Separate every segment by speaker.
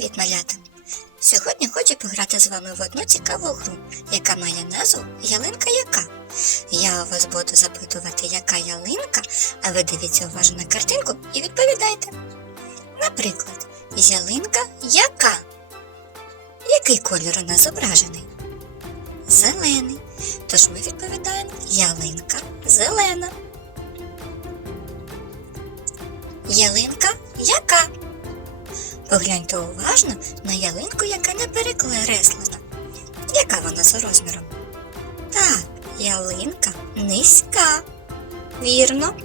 Speaker 1: Привіт, малята! Сьогодні хочу пограти з вами в одну цікаву гру, яка має назву Ялинка яка. Я вас буду запитувати, яка ялинка, а ви дивіться уважно на картинку і відповідайте. Наприклад, ялинка яка? Який колір у нас зображений? Зелений. Тож ми відповідаємо ялинка зелена. Ялинка яка? Погляньте уважно на ялинку, яка не перекреслена. Яка вона за розміром? Так, ялинка низька. Вірно.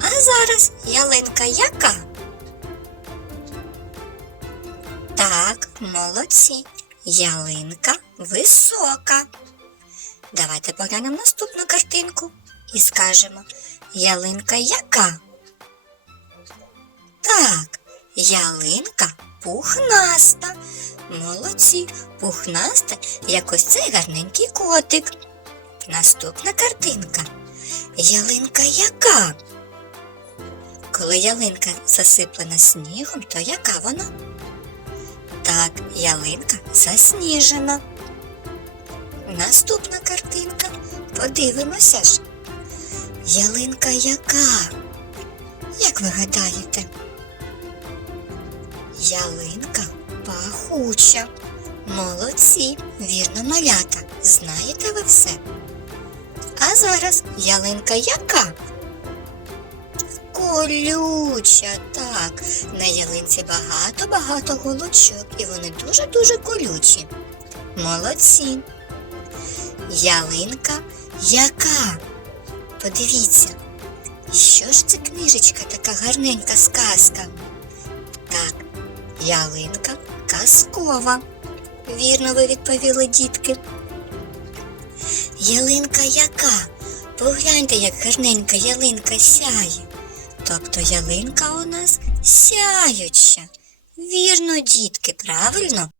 Speaker 1: А зараз ялинка яка? Так, молодці. Ялинка висока. Давайте поглянемо наступну картинку і скажемо ялинка яка? Так, ялинка пухнаста. Молодці, пухнаста, як ось цей гарненький котик. Наступна картинка. Ялинка яка? Коли ялинка засиплена снігом, то яка вона? Так, ялинка засніжена. Наступна картинка. Подивимося ж. Ялинка яка? Як ви гадаєте? Ялинка пахуча. Молодці, вірно малята. Знаєте ви все. А зараз ялинка яка? Колюча, так. На ялинці багато-багато голочок, і вони дуже-дуже колючі. Молодці. Ялинка яка? Подивіться. Що ж це книжечка така гарненька сказка? Ялинка казкова. Вірно ви відповіли, дітки. Ялинка яка? Погляньте, як гарненька ялинка сяє. Тобто ялинка у нас сяюча. Вірно, дітки, правильно?